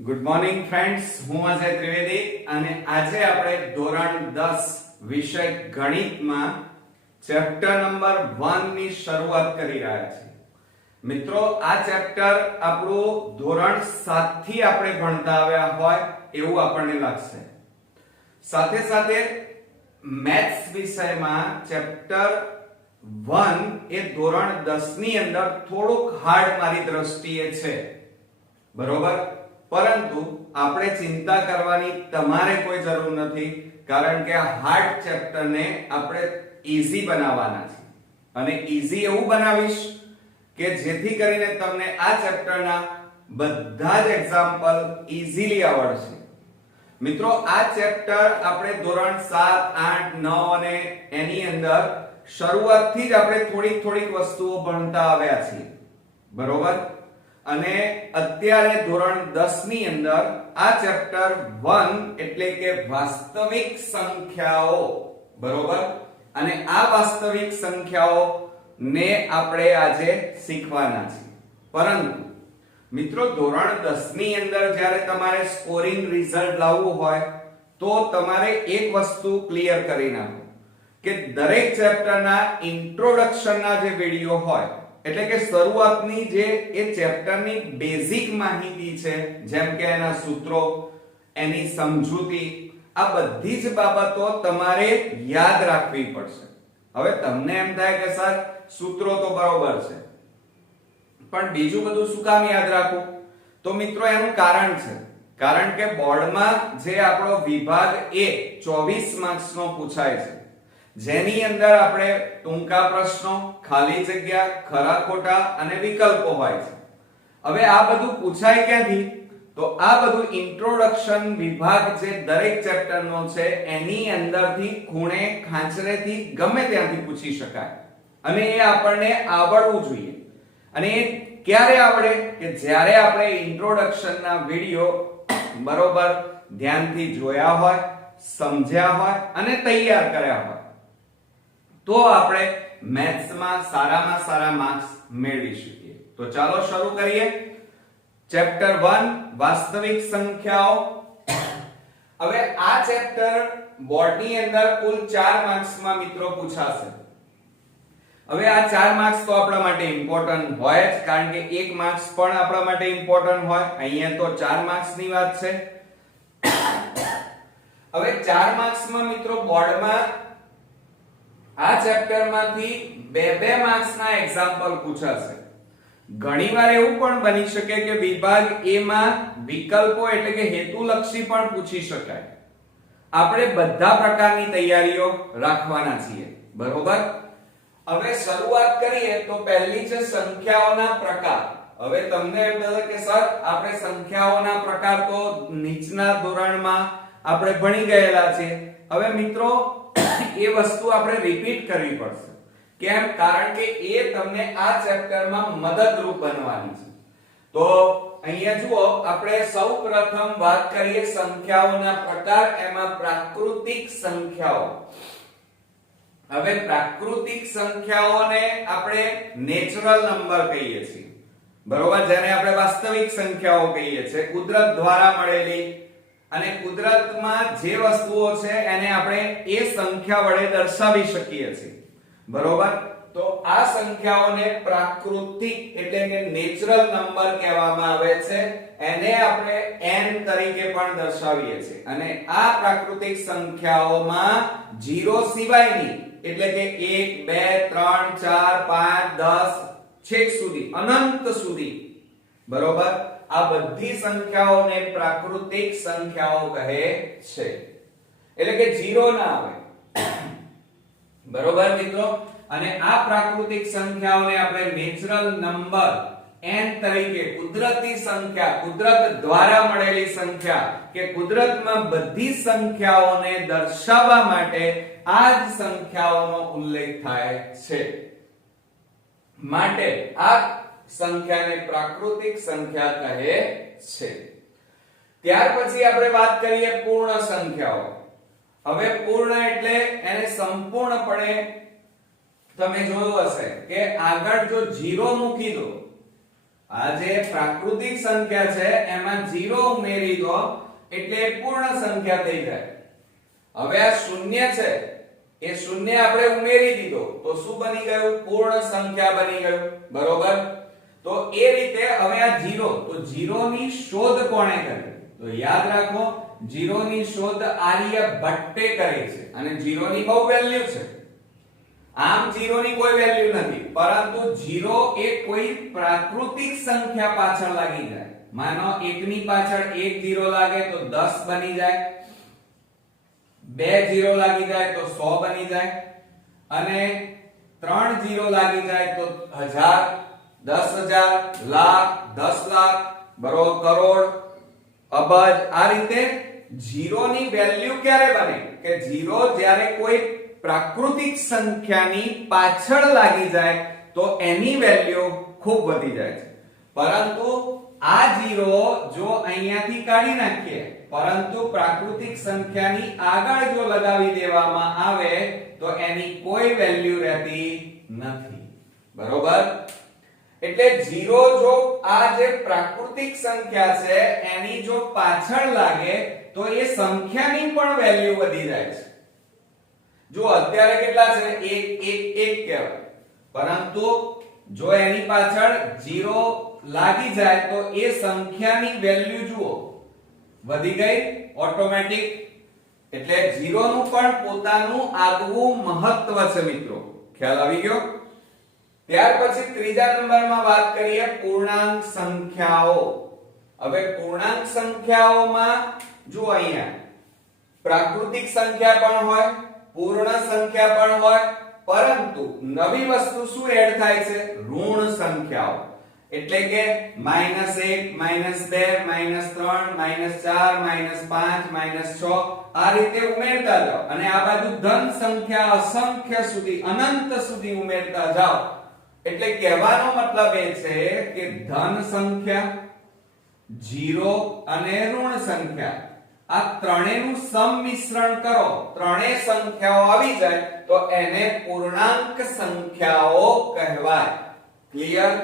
Good morning friends, હું અજય ત્રિવેદી અને આજે આપણે ધોરણ 10 વિષય ગણિતમાં ચેપ્ટર નંબર 1 ની શરૂઆત કરી રહ્યા છીએ. મિત્રો, આ ચેપ્ટર આપણું ધોરણ 7 થી આપણે ભણતા આવ્યા હોય એવું આપણને લાગશે. સાથે સાથે મેથ્સ વિષયમાં ચેપ્ટર 1 એ ધોરણ 10 ની અંદર થોડુંક હાર્ડ મારી દ્રષ્ટિએ છે, બરોબર. પરંતુ આપણે ચિંતા કરવાની તમારે કોઈ જરૂર નથી, કારણ કે આ હાર્ડ ચેપ્ટરને આપણે ઈઝી બનાવવાના છે. અને ઈઝી એવું બનાવીશ કે જેથી કરીને તમને આ ચેપ્ટરના બધા જ એક્ઝામ્પલ ઈઝીલી આવડશે. મિત્રો, આ ચેપ્ટર આપણે ધોરણ 7, 8, 9 અને એની અંદર શરૂઆતથી જ આપણે થોડીક વસ્તુઓ ભણતા આવ્યા છીએ, બરોબર. અને અત્યારે ધોરણ 10 ની અંદર આ ચેપ્ટર 1 એટલે કે વાસ્તવિક સંખ્યાઓ, બરોબર. અને આ વાસ્તવિક સંખ્યાઓ ને આપણે આજે શીખવાના છીએ. પરંતુ મિત્રો, ધોરણ 10 ની અંદર જ્યારે તમારે સ્કોરિંગ રિઝલ્ટ લાવવું હોય તો તમારે એક વસ્તુ ક્લિયર કરી નાખો કે દરેક ચેપ્ટરના ઇન્ટ્રોડક્શનના જે વિડિયો હોય, એટલે કે શરૂઆતની જે એ ચેપ્ટરની બેઝિક માહિતી છે, જેમ કે એના સૂત્રો, એની સમજૂતી, આ બધી જ બાબતો તમારે યાદ રાખવી પડશે. હવે તમને એમ થાય કે સર સૂત્રો તો બરોબર છે, પણ બીજું બધું શું કામ યાદ રાખવું? તો મિત્રો, એનું કારણ છે. કારણ કે બોર્ડમાં જે આપણો વિભાગ A 24 માર્ક્સનો પૂછાય છે, જેની અંદર આપણે ટૂંકા પ્રશ્નો, ખાલી જગ્યા, ખરા ખોટા અને વિકલ્પો હોય છે. હવે આ બધું પૂછાય ક્યાંથી? તો આ બધું ઇન્ટ્રોડક્શન વિભાગ જે દરેક ચેપ્ટરનો છે એની અંદરથી ખૂણે ખાંચરેથી ગમે ત્યાંથી પૂછી શકાય. અને એ આપણને આવડવું જોઈએ. અને એ ક્યારે આવડે? કે જ્યારે આપણે ઇન્ટ્રોડક્શનના વિડિયો બરોબર ધ્યાનથી જોયા હોય, સમજ્યા હોય અને તૈયાર કર્યા હોય, તો આપણે મેથ્સમાં સારામાં સારા માર્ક્સ મેળવી શકીએ. તો ચાલો શરૂ કરીએ. ચેપ્ટર 1 વાસ્તવિક સંખ્યાઓ. હવે આ ચેપ્ટર બોર્ડની અંદર કુલ 4 માર્ક્સમાં મિત્રો પૂછાશે. હવે આ 4 માર્ક્સ તો આપણા માટે ઇમ્પોર્ટન્ટ હોય જ, કારણ કે 1 માર્ક્સ પણ આપણા માટે ઇમ્પોર્ટન્ટ હોય. અહીંયા તો 4 માર્ક્સની વાત છે. હવે 4 માર્ક્સમાં મિત્રો બોર્ડમાં આ ચેપ્ટરમાંથી 2 માર્ક્સના એક્ઝામ્પલ પૂછાશે. ઘણીવાર એવું પણ બની શકે કે વિભાગ A માં વિકલ્પો એટલે કે હેતુલક્ષી પણ પૂછી શકાય. આપણે બધા પ્રકારની તૈયારીઓ રાખવાના છીએ, બરોબર. હવે શરૂઆત કરીએ તો પહેલી છે સંખ્યાઓના પ્રકાર. હવે તમને એમ થશે કે સર આપણે સંખ્યાઓના પ્રકાર તો નીચના ધોરણમાં આપણે ભણી ગયેલા છે. હવે મિત્રો, એ વસ્તુ આપણે રિપીટ કરવી પડશે. કેમ? કારણ કે એ તમને આ ચેપ્ટરમાં મદદરૂપ બનવાની છે. તો અહીંયા જુઓ, આપણે સૌપ્રથમ વાત કરીએ સંખ્યાઓના પ્રકાર, એમાં પ્રાકૃતિક સંખ્યાઓ. હવે પ્રાકૃતિક સંખ્યાઓને આપણે નેચરલ નંબર કહીએ છીએ, બરોબર. જેને આપણે વાસ્તવિક સંખ્યાઓ કહીએ છીએ, કુદરત દ્વારા મળેલી. અને કુદરતમાં જે વસ્તુઓ છે એને આપણે એ સંખ્યા વડે દર્શાવી શકીએ છીએ, બરોબર. તો આ સંખ્યાઓને પ્રાકૃતિક એટલે કે નેચરલ નંબર કહેવામાં આવે છે. એને આપણે n તરીકે પણ દર્શાવીએ છીએ. અને આ પ્રાકૃતિક સંખ્યાઓમાં 0 સિવાયની એટલે કે 1, 2, 3, 4, 5, 10 છેક સુધી, અનંત સુધી, બરોબર, આ બધી સંખ્યાઓને પ્રાકૃતિક સંખ્યાઓ કહે છે. એટલે કે 0 ના આવે, બરોબર મિત્રો. અને આ પ્રાકૃતિક સંખ્યાઓને આપણે નેચરલ નંબર n તરીકે, કુદરતી સંખ્યા, કુદરત દ્વારા મળેલી સંખ્યા કે કુદરતમાં બધી સંખ્યાઓને દર્શાવવા માટે આ જ સંખ્યાઓનો ઉલ્લેખ થાય છે. માટે આ સંખ્યાને પ્રાકૃતિક સંખ્યા કહે છે. ત્યાર પછી આપણે વાત કરીએ પૂર્ણ સંખ્યાઓ. હવે પૂર્ણ એટલે એને સંપૂર્ણપણે તમે જોયું હશે કે આગળ જો 0 મૂકી દો આ જે પ્રાકૃતિક સંખ્યા છે એમાં 0 ઉમેરી દો એટલે પૂર્ણ સંખ્યા થઈ જાય. હવે આ શૂન્ય છે એ શૂન્ય આપણે ઉમેરી દીધો તો શું બની ગયું? પૂર્ણ સંખ્યા બની ગયું. બરોબર? તો એ રીતે હવે આ 0, તો 0 ની શોધ કોણે કરી? તો યાદ રાખો 0 ની શોધ આર્યભટ્ટે કરી છે અને 0 ની બહુ વેલ્યુ છે. આમ 0 ની કોઈ વેલ્યુ નથી, પરંતુ 0 એ કોઈ પ્રાકૃતિક સંખ્યા પાછળ લાગી જાય. માનો 1 ની પાછળ 1 0 લાગે તો 10 બની જાય, 2 0 લાગી જાય તો 100 બની જાય, અને 3 0 લાગી જાય તો 1000, 10,000, લાખ, 10 લાખ, બરોબર, કરોડ, અબજ. આ રીતે 0 ની વેલ્યુ ક્યારે બને? કે 0 જ્યારે કોઈ પ્રાકૃતિક સંખ્યાની પાછળ લાગી જાય તો એની વેલ્યુ ખૂબ વધી જાય છે. પરંતુ આ 0 જો અહીંયાથી કાઢી નાખીએ, પરંતુ પ્રાકૃતિક સંખ્યાની આગળ જો લગાવી દેવામાં આવે તો એની કોઈ વેલ્યુ રહેતી નથી. બરોબર? એટલે 0 જો આ જે પ્રાકૃતિક સંખ્યા છે એની જો પાછળ લાગે તો એ સંખ્યાની પણ વેલ્યુ વધી જાય છે. જો અત્યારે કેટલા છે? 1 1 1 કહેવાય, પરંતુ જો એની પાછળ 0 લાગી જાય તો એ સંખ્યાની વેલ્યુ જુઓ વધી ગઈ ઓટોમેટિક. એટલે 0 નું પણ પોતાનું આગવું મહત્વ છે મિત્રો. ખ્યાલ આવી ગયો? ત્યાર પછી ત્રીજા નંબરમાં વાત કરીએ પૂર્ણાંક સંખ્યાઓ. હવે પૂર્ણાંક સંખ્યાઓમાં જો અહીંયા પ્રાકૃતિક સંખ્યા પણ હોય, પૂર્ણ સંખ્યા પણ હોય, પરંતુ નવી વસ્તુ શું એડ થાય છે? ઋણ સંખ્યાઓ. એટલે કે -1 -2 -3 -4 -5 -6 આ રીતે ઉમેરતા જાઓ અને આ બાજુ ધન સંખ્યા અસંખ્ય સુધી, અનંત સુધી ઉમેરતા જાઓ. એટલે કહેવાનો મતલબ એ છે કે ધન સંખ્યા, 0 અને ઋણ સંખ્યા આ ત્રણેયનું સંમિશ્રણ કરો, ત્રણેય સંખ્યાઓ આવી જાય તો એને પૂર્ણાંક સંખ્યાઓ કહેવાય. ક્લિયર?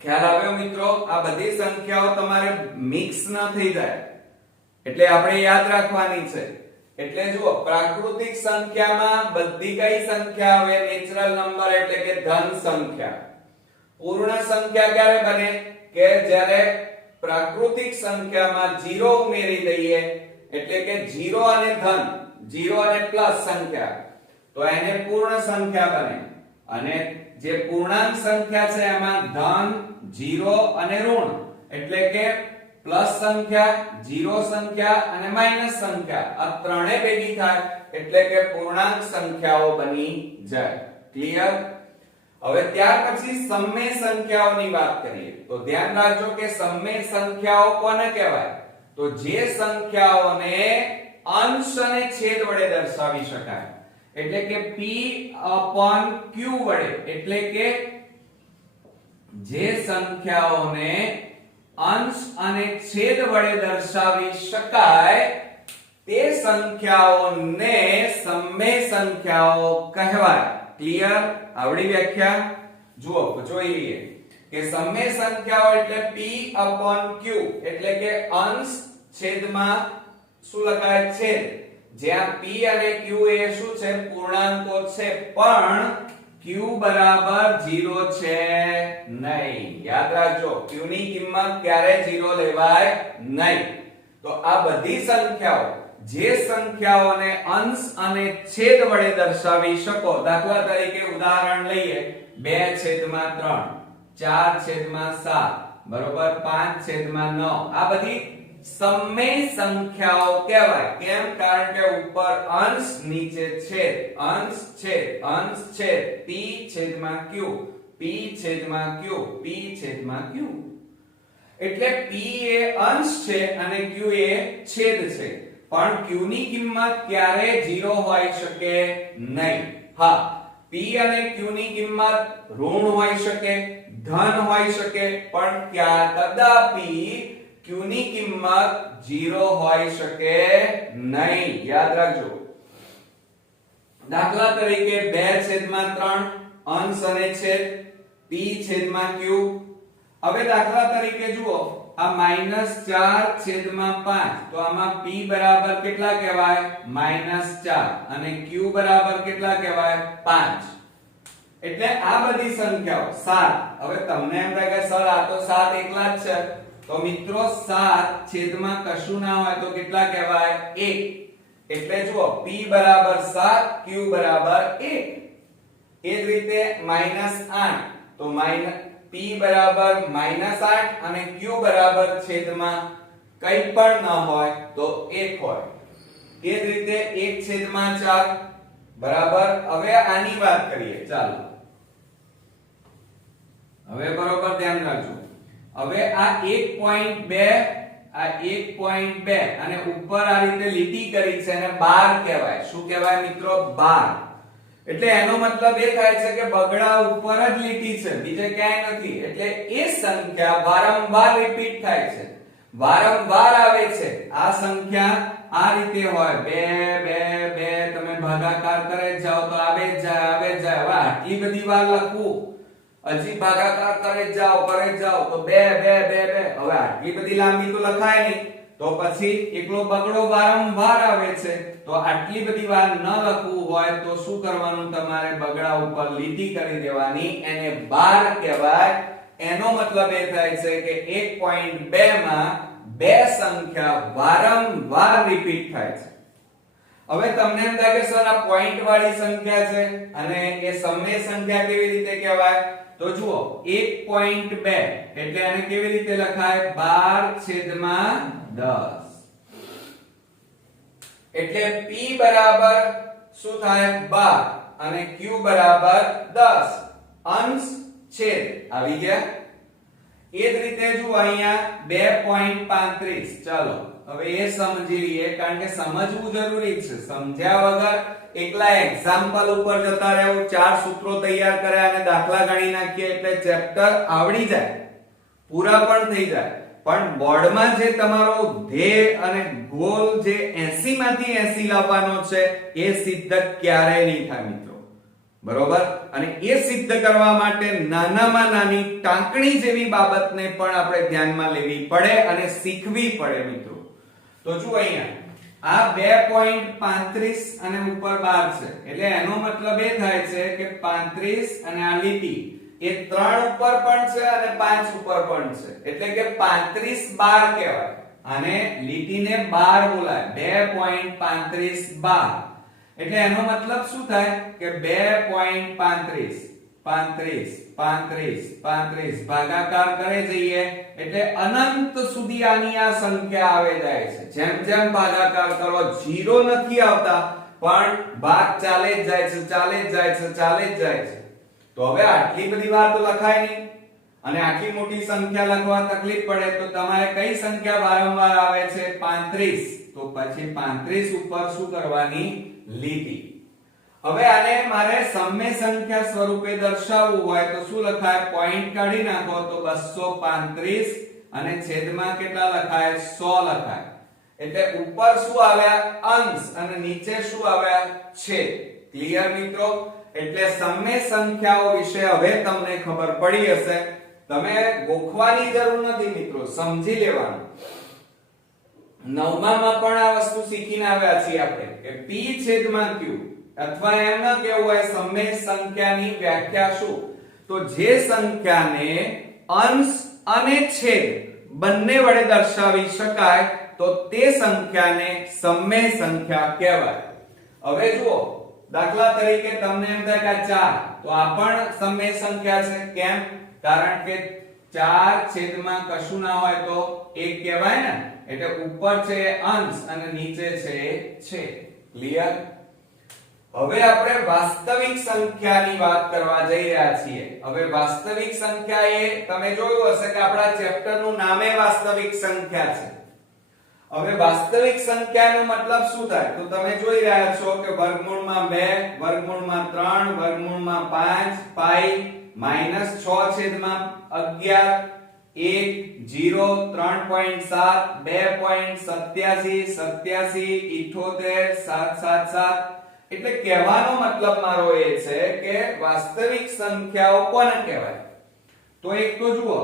ખ્યાલ આવ્યો મિત્રો? આ બધી સંખ્યાઓ તમારે મિક્સ ન થઈ જાય એટલે આપણે યાદ રાખવાની છે. એટલે જુઓ, પ્રાકૃતિક સંખ્યામાં બધી કઈ સંખ્યા આવે? નેચરલ નંબર એટલે કે ધન સંખ્યા. પૂર્ણ સંખ્યા ક્યારે બને? કે જ્યારે પ્રાકૃતિક સંખ્યામાં 0 ઉમેરી દઈએ એટલે કે 0 અને ધન, 0 અને પ્લસ સંખ્યા, તો એને પૂર્ણ સંખ્યા બને. અને જે પૂર્ણાંક સંખ્યા છે એમાં ધન, 0 અને ઋણ એટલે કે પ્લસ સંખ્યા, 0 સંખ્યા અને માઈનસ સંખ્યા આ ત્રણે ભેગી થાય એટલે કે પૂર્ણાંક સંખ્યાઓ બની જાય. ક્લિયર? હવે ત્યાર પછી સમમેય સંખ્યાઓની વાત કરીએ તો ધ્યાન રાખજો કે સમમેય સંખ્યાઓ કોને કહેવાય? તો જે સંખ્યાઓને અંશ અને છેદ વડે દર્શાવી શકાય. એટલે કે p/q વડે. એટલે કે જે સંખ્યાઓને અંશ અને છેદ વડે દર્શાવી શકાય તે સંખ્યાઓને સમમેય સંખ્યાઓ કહેવાય. ક્લિયર? આવડી વ્યાખ્યા? જુઓ, જોઈ લઈએ કે સમમેય સંખ્યાઓ એટલે p/q એટલે કે અંશ છેદમાં શું લખાય? છેદ. જ્યાં p અને q એ શું છે? પૂર્ણાંકો છે, પણ q બરાબર 0 છે નહીં. યાદ રાખજો, q ની કિંમત ક્યારે 0 લેવાય નહીં. તો આ બધી સંખ્યાઓ, જે સંખ્યાઓને અંશ અને છેદ વડે દર્શાવી શકો, દાખલા તરીકે ઉદાહરણ લઈએ 2/3, 4/7, બરોબર, 5/9, આ બધી સમમેય સંખ્યાઓ કહેવાય. કેમ? કારણ કે ઉપર અંશ, નીચે છેદ, અંશ છેદ, અંશ છેદ, p/q, p/q, p/q. એટલે p એ અંશ છે અને q એ છેદ છે. પણ q ની કિંમત ક્યારે 0 હોઈ શકે નહીં. હા, p અને q ની કિંમત ઋણ હોઈ શકે, ધન હોઈ શકે, પણ કદાપી q ની કિંમત 0 હોઈ શકે નહીં. યાદ રાખજો. દાખલા તરીકે 2/3 અંશ અને છેદ, p છેદમાં q. હવે દાખલા તરીકે જુઓ આ -4/5 તો આમાં p બરાબર કેટલા કહેવાય -4 અને q બરાબર કેટલા કહેવાય 5. એટલે આ બધી સંખ્યાઓ 7. હવે તમને એમ થાય કે સર આ તો 7 એકલા જ છે, તો મિત્રો 7 છેદમાં કશું ના હોય તો કેટલા કહેવાય 1. એટલે જુઓ p બરાબર 7 q બરાબર 1. એ જ રીતે -8 તો p બરાબર -8 અને q બરાબર છેદમાં કંઈ પણ ન હોય તો 1 હોય. એ જ રીતે 1/4 બરાબર. હવે આની વાત કરીએ, ચાલો હવે બરોબર ધ્યાન રાખજો. હવે આ 1.2 આ 1.2 અને ઉપર આ રીતે લીટી કરી છે અને 12 કહેવાય. શું કહેવાય મિત્રો 12. એટલે એનો મતલબ એ થાય છે કે બગડા ઉપર જ લીટી છે, બીજે ક્યાંય નથી. એટલે એ સંખ્યા વારંવાર રિપીટ થાય છે, વારંવાર આવે છે. આ સંખ્યા આ રીતે હોય 2 2 2, તમે ભાગાકાર કરે જાઓ તો આવે જ જાય આવે જ જાય. હવે આટલી બધી વાર લખવું, હજી ભાગાકાર કરે જાઓ તો 2 2 2 2. હવે આટલી બધી લાંબી તો લખાય નહીં, તો પછી એકલો બગડો વારંવાર આવે છે. તો આટલી બધી વાર ન લખવું હોય તો શું કરવાનું, તમારે બગડા ઉપર લીટી કરી દેવાની, એને 12 કહેવાય. એનો મતલબ એ થાય છે કે 1.2 માં બે સંખ્યા વારંવાર રિપીટ થાય છે. હવે તમને એમ થાય કે સર આ પોઈન્ટ વાળી સંખ્યા છે અને એ સમય સંખ્યા કેવી રીતે કહેવાય, તો જુઓ 1.2 એટલે આને કેવી રીતે લખાય 12/10. એટલે p બરાબર શું થાય 12 અને q બરાબર 10. અંશ છેદ આવી ગયા. એ જ રીતે જો અહીંયા 2.35. ચાલો હવે એ સમજી લઈએ, કારણ કે સમજવું જરૂરી છે. સમજ્યા વગર એકલા એક્ઝામ્પલ ઉપર જતા રહેવું, 4 સૂત્રો તૈયાર કર્યા અને દાખલા ગણી નાખીએ એટલે ચેપ્ટર આવડી જાય, પૂરા પણ થઈ જાય. પણ બોર્ડમાં જે તમારો ધ્યેય અને ગોલ જે 80 માંથી 80 લાવવાનો છે એ સિદ્ધ ક્યારેય નહીં થાય મિત્રો, બરોબર. અને એ સિદ્ધ કરવા માટે નાનામાં નાની ટાંકણી જેવી બાબતને પણ આપણે ધ્યાનમાં લેવી પડે અને શીખવી પડે મિત્રો. તો જુઓ અહીંયા આ 2.35 અને ઉપર 12 છે, એટલે એનો મતલબ એ થાય છે કે 35 અને આ લીટી એ 3 ઉપર પણ છે અને 5 ઉપર પણ છે. એટલે કે 35 12 કહેવાય. અને લીટીને 12 બોલાય, 2.35 એટલે એનો મતલબ શું થાય કે 2.35 ભાગાકાર કરે જઈએ એટલે અનંત સુધી આની આ સંખ્યા આવે જાય છે. જેમ જેમ ભાગાકાર કરો 0 નથી આવતા, પણ ભાગ ચાલે જ જાય છે, ચાલે જ જાય છે, ચાલે જ જાય છે. તો હવે આટલી બધી વાર તો લખાય નહીં અને આટલી મોટી સંખ્યા લખવા તકલીફ પડે, તો તમારે કઈ સંખ્યા વારંવાર આવે છે 35. તો પછી 35 ઉપર શું કરવાની લીટી. હવે આને મારે સમય સંખ્યા સ્વરૂપે દર્શાવવું હોય તો શું લખાય, પોઈન્ટ કાઢી નાખો તો 235 અને છેદમાં કેટલા લખાય 100 લખાય. એટલે ઉપર શું આવ્યા અંશ અને નીચે શું આવ્યા છેદ. ક્લિયર મિત્રો. એટલે સમય સંખ્યાઓ વિશે હવે તમને ખબર પડી હશે. તમે ગોખવાની જરૂર નથી મિત્રો, સમજી લેવાનું. 9મા માં પણ આ વસ્તુ શીખીને આવ્યા છીએ આપણે કે p છેદમાં q, અથવા એમ ન કહેવું હોય સમય સંખ્યાની વ્યાખ્યા શું, તો જે સંખ્યાને અંશ અને છેદ બંને વડે દર્શાવી શકાય તો તે સંખ્યાને સમય સંખ્યા કહેવાય. હવે જુઓ દાખલા તરીકે તમને એમ થાય કે 4, તો આ પણ સમય સંખ્યા છે. કેમ? કારણ કે 4 છેદમાં કશું ના હોય તો 1 કહેવાય ને. એટલે ઉપર છે અંશ અને નીચે છે છેદ. ક્લિયર. હવે આપણે વાસ્તવિક સંખ્યાની વાત કરવા જઈ રહ્યા છીએ. હવે વાસ્તવિક સંખ્યા એ તમે જોયું હશે કે આપણા ચેપ્ટરનું નામે વાસ્તવિક સંખ્યા છે. હવે વાસ્તવિક સંખ્યાનો મતલબ શું થાય, તો તમે જોઈ રહ્યા છો કે વર્ગમૂળમાં 2, વર્ગમૂળમાં 3, વર્ગમૂળમાં 5, પાઈ -6 છેદમાં 11, 1 0 3.7 2.87 87 78 777. એટલે કહેવાનો મતલબ મારો એ છે કે વાસ્તવિક સંખ્યાઓ કોને કહેવાય, તો એક તો જુઓ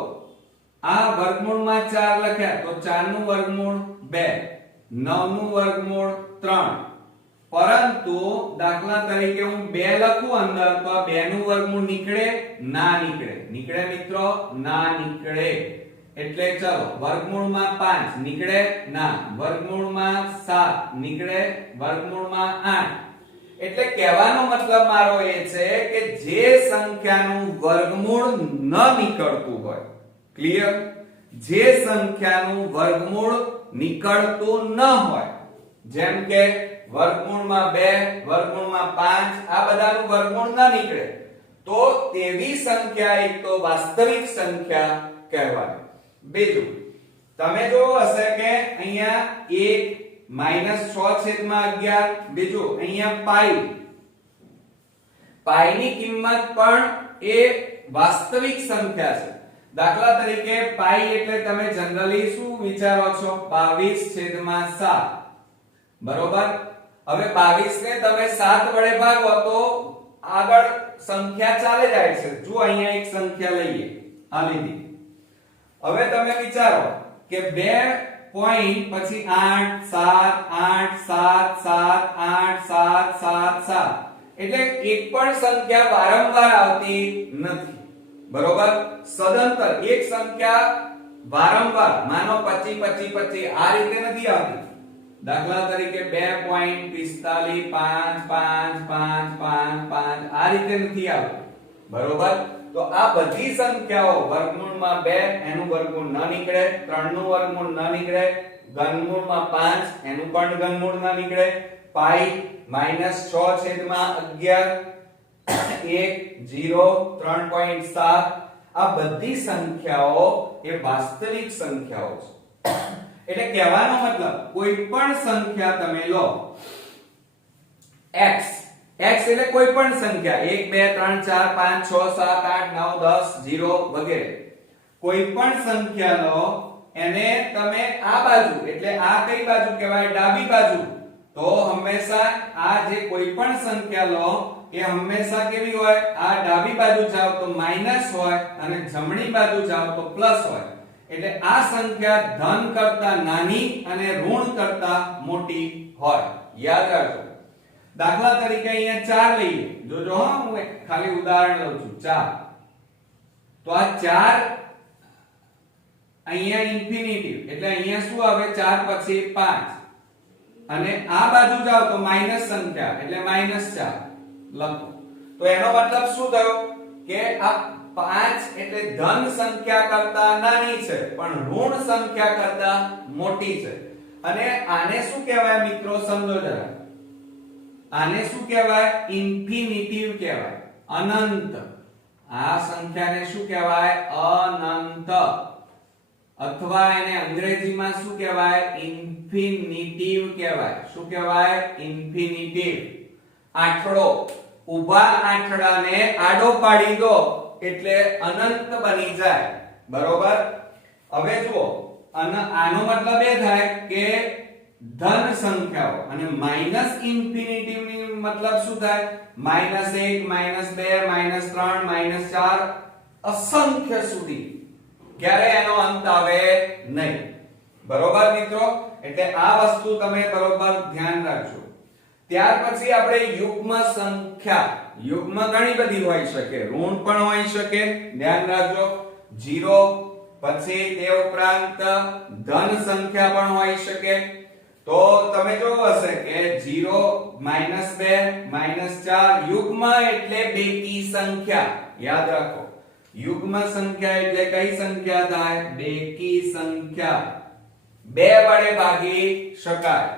આ વર્ગમૂળમાં 4 લખ્યા તો 4 નું વર્ગમૂળ 2, 9 નું વર્ગમૂળ 3, પરંતુ દાખલા તરીકે હું 2 લખું અંદર તો આ 2 નું વર્ગમૂળ નીકળે? ના નીકળે. નીકળે મિત્રો? ના નીકળે. એટલે ચલો વર્ગમૂળમાં 5 નીકળે? ના. વર્ગમૂળમાં 7 નીકળે? વર્ગમૂળમાં 8. એટલે કહેવાનો મતલબ મારો એ છે કે જે સંખ્યાનું વર્ગમૂળ ન નીકળતું હોય, ક્લિયર? જે સંખ્યાનું વર્ગમૂળ નીકળતું ન હોય, જેમ કે વર્ગમૂળમાં 2, વર્ગમૂળમાં 5, આ બધાનું વર્ગમૂળ ન નીકળે તો તેવી સંખ્યા એક તો વાસ્તવિક સંખ્યા કહેવાય. બીજું તમે જોયું હશે કે અહીંયા 1 -6/11, બીજું અહીંયા પાઈ ની કિંમત પણ એ વાસ્તવિક સંખ્યા છે. દાખલા તરીકે પાઈ એટલે તમે જનરલી શું વિચારો છો? 22/7, બરોબર? હવે 22 ને તમે 7 વડે ભાગો તો આગળ સંખ્યા ચાલે જાય છે. જો અહીંયા એક સંખ્યા લઈએ, આ લીધી. હવે તમે વિચારો કે 2 પોઈન્ટ પછી 8 7 8 7 7 8 7 7 7, એટલે એક પણ સંખ્યા વારંવાર આવતી નથી, બરોબર? સદંતર એક સંખ્યા વારંવાર માનો 25 25 25 આ રીતે નથી આવતી. દાખલા તરીકે 2.45 5 5 5 5 5 આ રીતે નથી આવતી, બરોબર? તો આ બધી સંખ્યાઓ વર્ગમૂળમાં 2 એનું વર્ગમૂળ ન નીકળે, 3 નું વર્ગમૂળ ન નીકળે, ઘનમૂળમાં 5 એનું પણ ઘનમૂળ ન નીકળે, પાઈ -6/11 1 0 3.7 આ બધી સંખ્યાઓ એ વાસ્તવિક સંખ્યાઓ છે. એટલે કહેવાનો મતલબ કોઈ પણ સંખ્યા તમે લો x એટલે કોઈ પણ સંખ્યા 1 2 3 4 5 6 7 8 9 10 0 વગેરે કોઈ પણ સંખ્યા લો, એને તમે આ બાજુ એટલે આ કઈ બાજુ કહેવાય? ડાબી બાજુ. તો હંમેશા આ જે કોઈ પણ સંખ્યા લો એ હંમેશા કેવી હોય? આ ડાબી બાજુ જાવ તો માઈનસ હોય અને જમણી બાજુ જાવ તો પ્લસ હોય. એટલે આ સંખ્યા ધન કરતા નાની અને ઋણ કરતા મોટી હોય. યાદ રાખજો. દાખલા તરીકે અહીંયા 4 લઈએ. જોજો હા, હું ખાલી ઉદાહરણ લઉં છું. 4 તો આ 4 અહીંયા ઇન્ફિનિટિવ એટલે અહીંયા શું આવે? 4 પછી 5 અને આ બાજુ જાવ તો માઈનસ સંખ્યા એટલે -4 લખો. તો એનો મતલબ શું થયો કે આ 5 એટલે ધન સંખ્યા કરતા નાની છે પણ ઋણ સંખ્યા કરતા મોટી છે. અને આને શું કહેવાય મિત્રો? સમજો જરા. આને શું કહેવાય? ઇન્ફિનિટિવ કહેવાય, અનંત. આ સંખ્યાને શું કહેવાય? અનંત. અથવા એને અંગ્રેજીમાં શું કહેવાય? ઇન્ફિનિટિવ કહેવાય. શું કહેવાય? ઇન્ફિનિટિવ. આંકડો, ઊભા આંકડાને આડો પાડી દો એટલે અનંત બની જાય, બરોબર? હવે જુઓ, આનો મતલબ એ થાય કે ધન સંખ્યાઓ અને માઈનસ ઇન્ફિનિટિવ ની મતલબ શું થાય? -1 -2 -3 -4 અસંખ્ય સુધી ક્યારે એનો અંત આવે નહીં, બરોબર મિત્રો? એટલે આ વસ્તુ તમે બરોબર ધ્યાન રાખજો. ત્યાર પછી આપણે યુગ્મ સંખ્યા. યુગ્મ ઘણી બધી હોઈ શકે, ઋણ પણ હોઈ શકે, ધ્યાન રાખજો. 0 પછી તે ઉપરાંત ધન સંખ્યા પણ હોઈ શકે. તો તમે જોયું હશે કે 0 -2 -4 યુગ્મ એટલે બેકી સંખ્યા. યાદ રાખો, યુગ્મ સંખ્યા એટલે કઈ સંખ્યા થાય? બેકી સંખ્યા. 2 વડે ભાગી શકાય.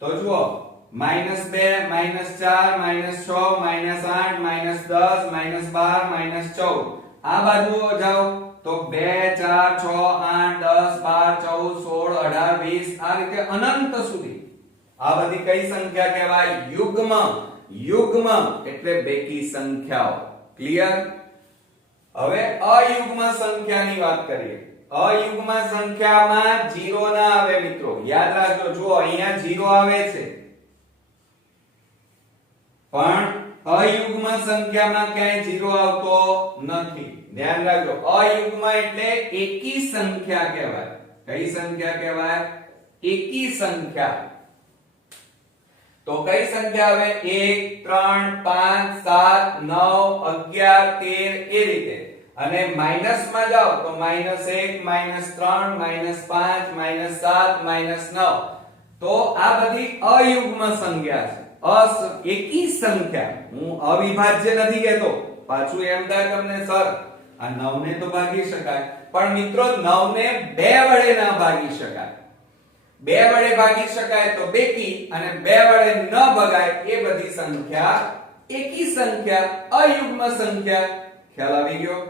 તો જુઓ, -2 -4 -6 -8 -10 -12 -14 આ બાજુ જાઓ તો 2 4 6 8 10 12 14 16 18 20 આ રીતે અનંત સુધી. આ બધી કઈ સંખ્યા કહેવાય? યુગ્મ. યુગ્મ એટલે બેકી સંખ્યાઓ. ક્લિયર? હવે અયુગ્મ સંખ્યાની વાત કરીએ. અયુગ્મ સંખ્યામાં 0 ના આવે મિત્રો. યાદ રાખજો. જુઓ, અહીંયા 0 આવે છે પણ અયુગ્મ સંખ્યામાં ક્યાંય 0 આવતો નથી. ધ્યાન રાખજો, અયુગ્મ એટલે એકી સંખ્યા કહેવાય. કઈ સંખ્યા કહેવાય? એકી સંખ્યા. તો કઈ સંખ્યા આવે? 1 3 5 7 9 11 13 એ રીતે. અને માઈનસ માં જાઓ તો -1 -3 -5 -7 -9. તો આ બધી અયુગ્મ સંખ્યા છે, એકી સંખ્યા. હું અવિભાજ્ય નથી કહેતો. પાછું એમ થાય તમને સર આ 9 ને તો ભાગી શકાય, પણ મિત્રો 9 ને 2 વડે ના ભાગી શકાય. 2 વડે ભાગી શકાય તો બેકી, અને 2 વડે ન ભગાય એ બધી સંખ્યા એકી સંખ્યા, અયુગ્મ સંખ્યા. ખ્યાલ આવી ગયો?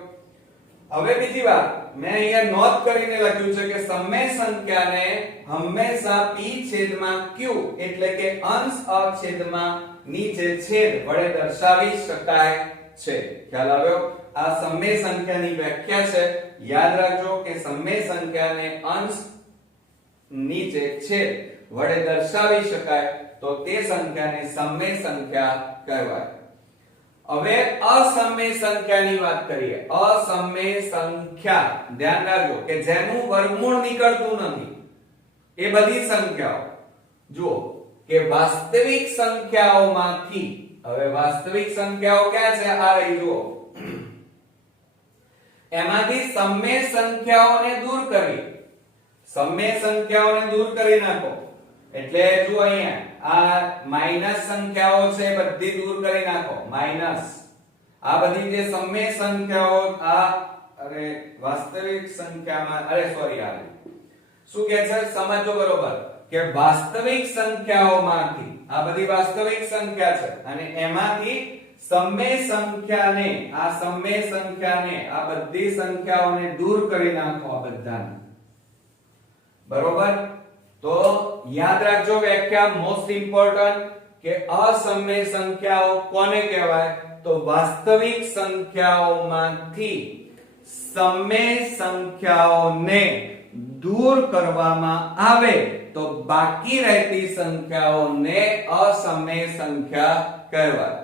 હવે બીજી વાત, મેં અહીંયા નોંધ કરીને લખ્યું છે કે સમય સંખ્યાને હંમેશા p છેદમાં q એટલે કે અંશ અછેદમાં નીચે છેદ વડે દર્શાવી શકાય છે. ખ્યાલ આવ્યો? આ સમય સંખ્યાની વ્યાખ્યા છે. યાદ રાખજો કે સમય સંખ્યાને અંશ નીચે છેદ વડે દર્શાવી શકાય તો તે સંખ્યાને સમય સંખ્યા કહેવાય. હવે અસમય સંખ્યાની વાત કરીએ. અસમય સંખ્યા, ધ્યાન રાખજો કે જેનું વર્ગમૂળ નીકળતું નથી એ બધી સંખ્યાઓ. જુઓ કે વાસ્તવિક સંખ્યાઓમાંથી, હવે વાસ્તવિક સંખ્યાઓ ક્યાં છે? આ રહી જુઓ. એમાંથી સમય સંખ્યાઓને દૂર કરી, સમય સંખ્યાઓને દૂર કરી નાખો. એટલે જુઓ અહીંયા આ માઈનસ સંખ્યાઓ છે બધી દૂર કરી નાખો. માઈનસ આ બધી જે સમય સંખ્યાઓ, આ અરે વાસ્તવિક સંખ્યામાં, અરે સોરી આ શું કહે છે સમજો બરોબર કે વાસ્તવિક સંખ્યાઓમાંથી, આ બધી વાસ્તવિક સંખ્યા છે અને એમાંથી સમય સંખ્યાને, આ સમય સંખ્યાને, આ બધી સંખ્યાઓને દૂર કરી નાખો. આ બધાને બરોબર. તો યાદ રાખજો વ્યાખ્યા મોસ્ટ ઇમ્પોર્ટન્ટ કે અસમય સંખ્યાઓ કોને કહેવાય? તો વાસ્તવિક સંખ્યાઓમાંથી સમય સંખ્યાઓને દૂર કરવામાં આવે તો બાકી રહેતી સંખ્યાઓને અસમય સંખ્યા કહેવાય.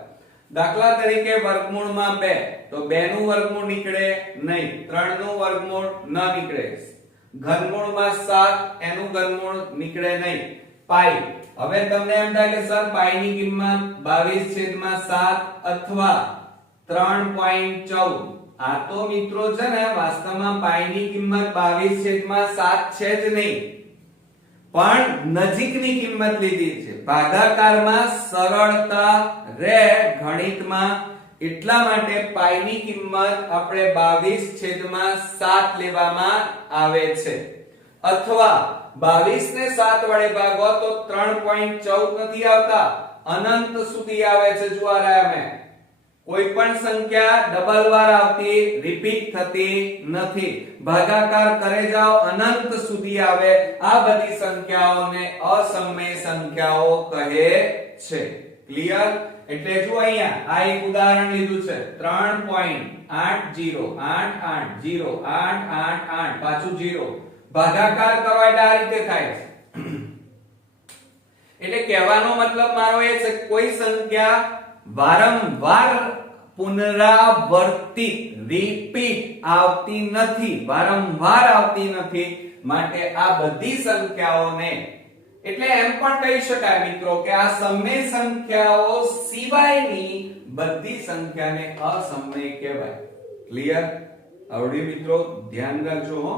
દાખલા તરીકે વર્ગમૂળમાં 2 તો 2 નું વર્ગમૂળ નીકળે નહીં, 3 નું વર્ગમૂળ ન નીકળે. ઘનમૂળમાં 7 એનું ઘનમૂળ નીકળે નહીં. પાઈ, હવે તમને એમ થાય કે સર પાઈ ની કિંમત 22/7 અથવા 3.14. આ તો મિત્રો છે ને વાસ્તવમાં પાઈ ની કિંમત 22/7 છે જ નહીં, પણ નજીકની કિંમત લીધી છે. ભાગાકારમાં સરળતા રહે ગણિતમાં, એટલા માટે પાઈ ની કિંમત આપણે 22/7 લેવામાં આવે છે. અથવા 22 ને 7 વડે ભાગો તો 3.14 નથી આવતા, અનંત સુધી આવે છે. જો આ રહ્યા મેં, કોઈ પણ સંખ્યા ડબલ વાર આવતી, રિપીટ થતી નથી. ભાગાકાર કરે જાઓ અનંત સુધી આવે. આ બધી સંખ્યાઓને અસમય સંખ્યાઓ કહે છે. ક્લિયર? એટલે જો અહીંયા આ એક ઉદાહરણ લીધું છે 3.8088088 પાછું 0. ભાગાકાર કરો એટલે આ રીતે થાય છે. એટલે કહેવાનો મતલબ મારો એ છે કોઈ સંખ્યા વારંવાર પુનરાવર્તિત રિપીટ આવતી નથી, વારંવાર આવતી નથી, માટે આ બધી સંખ્યાઓને, એટલે એમ પણ કહી શકાય મિત્રો કે આ સમય સંખ્યાઓ સિવાયની બધી સંખ્યાને અસમય કહેવાય. ક્લિયર? આવડ્યું મિત્રો? ધ્યાન રાખજો હો.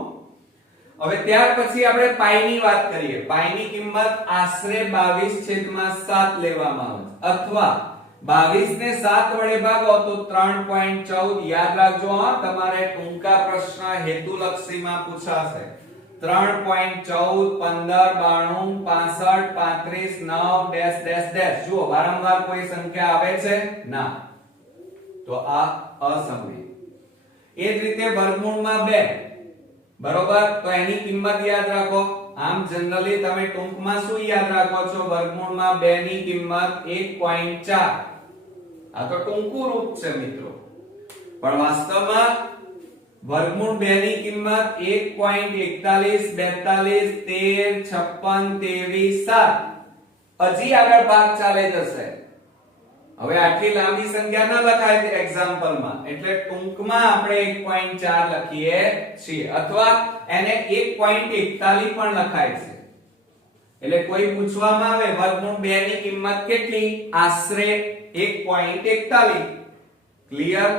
હવે ત્યાર પછી આપણે પાઈ ની વાત કરીએ. પાઈ ની કિંમત આશરે 22/7 લેવામાં આવે છે, અથવા 22 ને 7 વડે ભાગો તો 3.14. યાદ રાખજો હા, તમારે ટૂંકા પ્રશ્ન હેતુલક્ષીમાં પૂછાશે. 3.14 15 92 65 35 9 ડેશ ડેશ ડેશ. જુઓ વારંવાર કોઈ સંખ્યા આવે છે ના, તો આ અસમય. એ જ રીતે વર્ગમૂળમાં 2 બરોબર, તો એની કિંમત યાદ રાખો. આમ જનરલી તમે ટૂંકમાં શું યાદ રાખો છો? વર્ગમૂળમાં 2 ની કિંમત 1.4. આ તો ટૂંકું રૂપ છે મિત્રો, પણ વાસ્તવમાં વર્ગમૂળ 2 ની કિંમત 1.41 42 13 56 23 7. હજી આગળ ભાગ ચાલે જશે. હવે આટલી લાંબી સંખ્યા ન લખાય એક્ઝામ્પલ માં, એટલે ટૂંકમાં આપણે 1.4 લખીએ છીએ, અથવા એને 1.41 પણ લખાય છે. એટલે કોઈ પૂછવામાં આવે વર્ગમૂળ 2 ની કિંમત કેટલી, આશરે 1.41. ક્લિયર?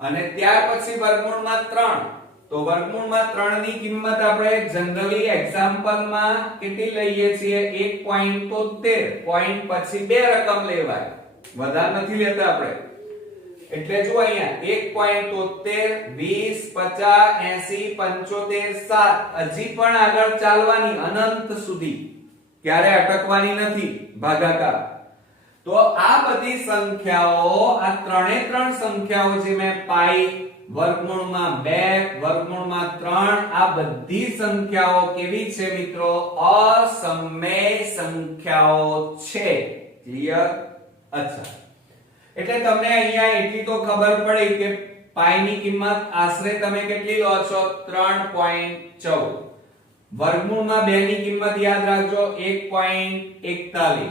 અને ત્યાર પછી વર્ગમૂળમાં 3, તો વર્ગમૂળમાં 3 ની કિંમત આપણે જનરલી એક્ઝામ્પલ માં કેટલી લઈએ છીએ, 1.73. પોઈન્ટ પછી બે રકમ લેવાય, વધારે નથી લેતા આપણે. એટલે જો અહીંયા 1.73, 20, 50, 80, 75, 7 હજી પણ આગળ ચાલવાની અનંત સુધી, ક્યારે અટકવાની નથી ભાગાકાર. તો આ બધી સંખ્યાઓ, આ ત્રણે ત્રણ સંખ્યાઓ જે મેં પાઈ, વર્ગમૂળમાં 2, વર્ગમૂળમાં 3, આ બધી સંખ્યાઓ કેવી છે મિત્રો, અસમય સંખ્યાઓ છે. ક્લિયર? અચ્છા, એટલે તમને અહીંયા એટલી તો ખબર પડી કે પાઈ ની કિંમત આશરે તમે કેટલી લો છો, 3.14. વર્ગમૂળમાં 2 ની કિંમત યાદ રાખજો 1.41.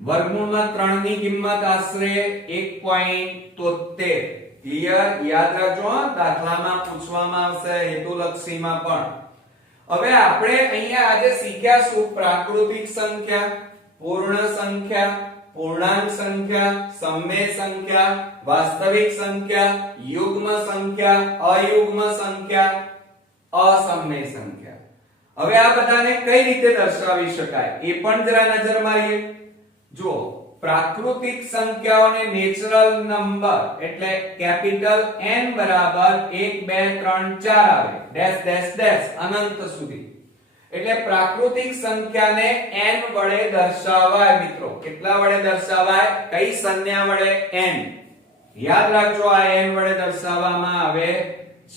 વર્ગમૂળમાં 3 ની કિંમત આશરે 1.73. ક્લિયર? યાદ રાખજો, દાખલામાં પૂછવામાં આવશે, હેતુલક્ષીમાં પણ. હવે આપણે અહીંયા આજે શીખ્યા શું, પ્રાકૃતિક સંખ્યા, પૂર્ણ સંખ્યા, પૂર્ણાંક સંખ્યા, સમય સંખ્યા, વાસ્તવિક સંખ્યા, યુગ્મ સંખ્યા, અયુગ્મ સંખ્યા, અસમય સંખ્યા. હવે આ બધાને કઈ રીતે દર્શાવી શકાય એ પણ જરા નજર મારીએ. જો પ્રાકૃતિક સંખ્યાઓને નેચરલ નંબર એટલે કેપિટલ N બરાબર 1 2 3 4 આવે, ડેશ ડેશ ડેશ અનંત સુધી. એટલે પ્રાકૃતિક સંખ્યાને n વડે દર્શાવાય મિત્રો. કેટલા વડે દર્શાવાય, કઈ સંજ્ઞા વડે, n. યાદ રાખજો, આ n વડે દર્શાવવામાં આવે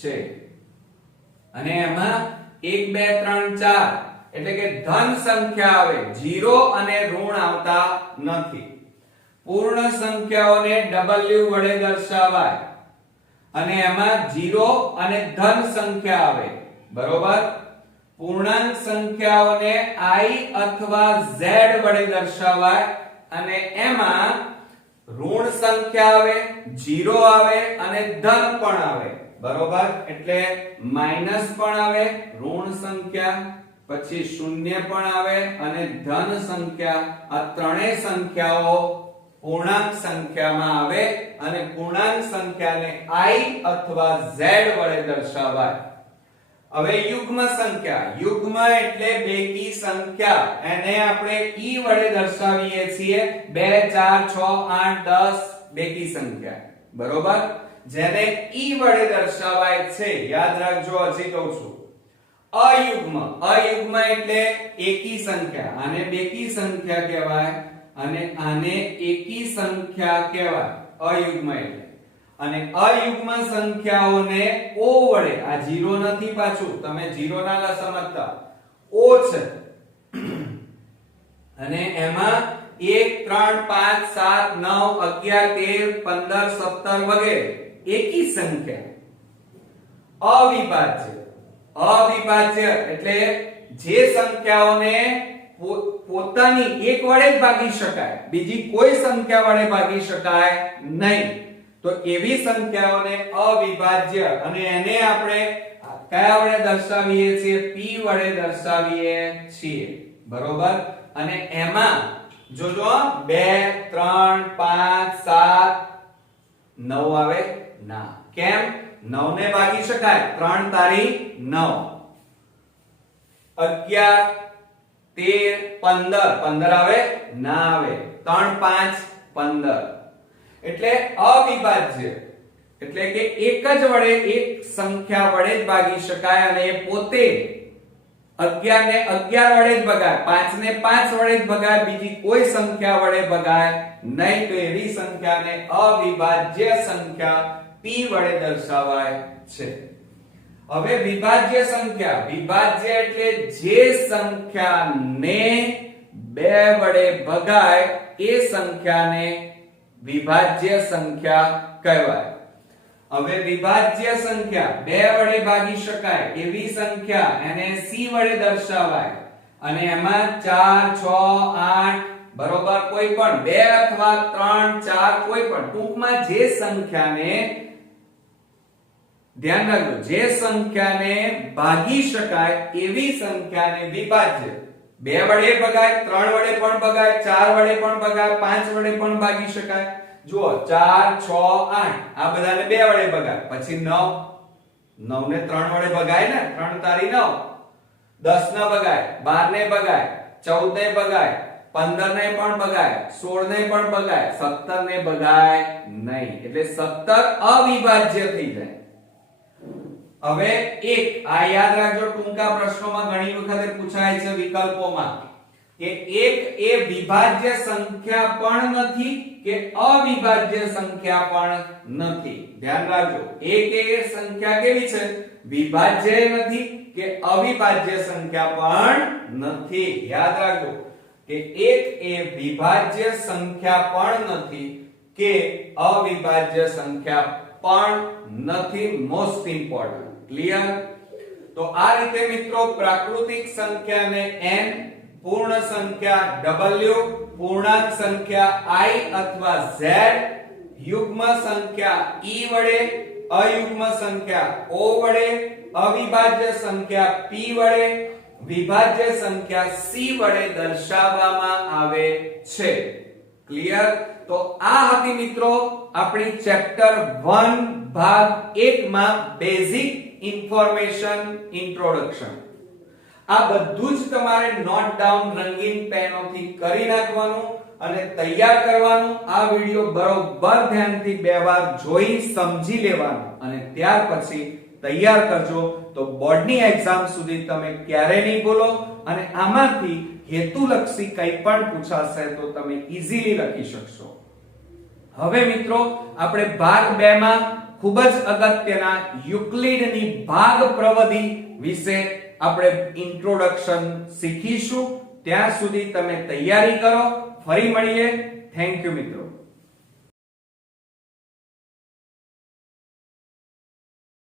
છે. અને એમાં 1 2 3 4 એટલે કે ધન સંખ્યા આવે, 0 અને ઋણ આવતા નથી. પૂર્ણ સંખ્યાઓને w વડે દર્શાવાય, અને એમાં 0 અને ધન સંખ્યા આવે, બરોબર. પૂર્ણાંક સંખ્યાઓને i અથવા z વડે દર્શાવાય, અને એમાં ઋણ સંખ્યા આવે, 0 આવે અને ધન પણ આવે, બરોબર. એટલે માઈનસ પણ આવે, ઋણ સંખ્યા, પછી શૂન્ય પણ આવે અને ધન સંખ્યા. આ ત્રણેય સંખ્યાઓ પૂર્ણાંક સંખ્યામાં આવે, અને પૂર્ણાંક સંખ્યાને i અથવા z વડે દર્શાવાય. હવે યુગ્મ સંખ્યા, યુગ્મ એટલે બેકી સંખ્યા, એને આપણે e વડે દર્શાવીએ છીએ. 2 4 6 8 10 બેકી સંખ્યા, બરોબર. જેને e વડે દર્શાવાય છે, યાદ રાખજો, હજી કહું છું. અયુગ્મ, અયુગ્મ એટલે એકી સંખ્યા, આને બેકી સંખ્યા કહેવાય, અને આને એકી સંખ્યા કહેવાય, અયુગ્મ એટલે. અને અયુગ્મ સંખ્યાઓને o વડે, આ 0 નથી પાછું, તમે 0 ના સમજતા, o છે. અને એમાં 1 3 5 7 9 11 13 15 17 વગેરે એકી સંખ્યા. અવિભાજ્ય, અવિભાજ્ય એટલે જે સંખ્યાઓને પોતાની એક વડે જ ભાગી શકાય, બીજી કોઈ સંખ્યા વડે ભાગી શકાય નહીં, તો એવી સંખ્યાઓને અવિભાજ્ય. અને એને આપણે કયા વડે દર્શાવીએ છીએ, p વડે દર્શાવીએ છીએ, બરોબર. અને એમાં જોજો 2 3 5 7 9 આવે ના. કેમ? 9 ને ભાગી શકાય, 3 તારી 9, 11 13 15 15 આવે ના આવે, 3 5 15. એટલે અવિભાજ્ય એટલે કે એક જ વડે, એક સંખ્યા વડે જ ભાગી શકાય, અને એ પોતે 11 ને 11 વડે જ ભગાય, 5 ને 5 વડે જ ભગાય, બીજી કોઈ સંખ્યા વડે ભગાય નહીં. તો એવી સંખ્યાને અવિભાજ્ય સંખ્યા p વડે દર્શાવાય છે. હવે વિભાજ્ય સંખ્યા, વિભાજ્ય એટલે જે સંખ્યાને 2 વડે ભગાય એ સંખ્યાને વિભાજ્ય સંખ્યા કહેવાય. હવે વિભાજ્ય સંખ્યા 2 વડે ભાગી શકાય એવી સંખ્યા એને c વડે દર્શાવાય, અને એમાં 4 6 8 બરોબર, કોઈ પણ 2 અથવા 3 4 કોઈ પણ ટૂંકમાં જે સંખ્યાને ધ્યાન રાખજો, જે સંખ્યાને ભાગી શકાય એવી સંખ્યાને વિભાજ્ય 2 વડે ભગાય, 3 વડે પણ ભગાય, 4 વડે પણ ભગાય, 5 વડે પણ ભાગી શકાય. જુઓ 4 6 8 આ બધાને 2 વડે ભગાય, પછી 9 9 ને 3 વડે ભગાય ને, 3 તારી 9, 10 ને ભગાય, 12 ને ભગાય, 14 ને ભગાય, 15 ને પણ ભગાય, 16 ને પણ ભગાય, 17 ને ભગાય નહીં, એટલે 17 અવિભાજ્ય થઈ જાય. હવે એક આ યાદ રાખજો, ટૂંકા પ્રશ્નોમાં ઘણી વખત પૂછાય છે વિકલ્પોમાં કે એક એ વિભાજ્ય સંખ્યા પણ નથી કે અવિભાજ્ય સંખ્યા પણ નથી. ધ્યાન રાખજો, એક એ સંખ્યા કેવી છે? વિભાજ્ય નથી કે અવિભાજ્ય સંખ્યા પણ નથી. યાદ રાખજો કે એક એ વિભાજ્ય સંખ્યા પણ નથી કે અવિભાજ્ય સંખ્યા પણ નથી. Most important. ક્લિયર? તો આ રીતે મિત્રો પ્રાકૃતિક સંખ્યાને n, પૂર્ણ સંખ્યા w, પૂર્ણાંક સંખ્યા i અથવા z, યુગ્મ સંખ્યા e વડે, અયુગ્મ સંખ્યા o વડે, અવિભાજ્ય સંખ્યા p વડે, વિભાજ્ય સંખ્યા c વડે દર્શાવવામાં આવે છે. ક્લિયર? તો આ હતી મિત્રો આપણી ચેપ્ટર 1 ભાગ 1 માં બેઝિક ઇન્ફોર્મેશન ઇન્ટ્રોડક્શન. આ બધું જ તમારે નોટ ડાઉન રંગીન પેનોથી કરી નાખવાનું અને તૈયાર કરવાનું. આ વિડિયો બરોબર ધ્યાનથી 2 વાર જોઈ સમજી લેવાનું અને ત્યાર પછી તૈયાર કરજો, તો બોર્ડની એક્ઝામ સુધી તમે ક્યારે નહીં ભૂલો અને આમાંથી હેતુલક્ષી કંઈ પણ પૂછાશે તો તમે ઈઝીલી લખી શકશો. હવે મિત્રો આપણે ભાગ 2 માં ખૂબ જ અગત્યના યુક્લિડની ભાગ પ્રવિધિ વિશે આપણે ઇન્ટ્રોડક્શન શીખીશું. ત્યાં સુધી તમે તૈયારી કરો. ફરી મળીએ. થેન્ક યુ મિત્રો.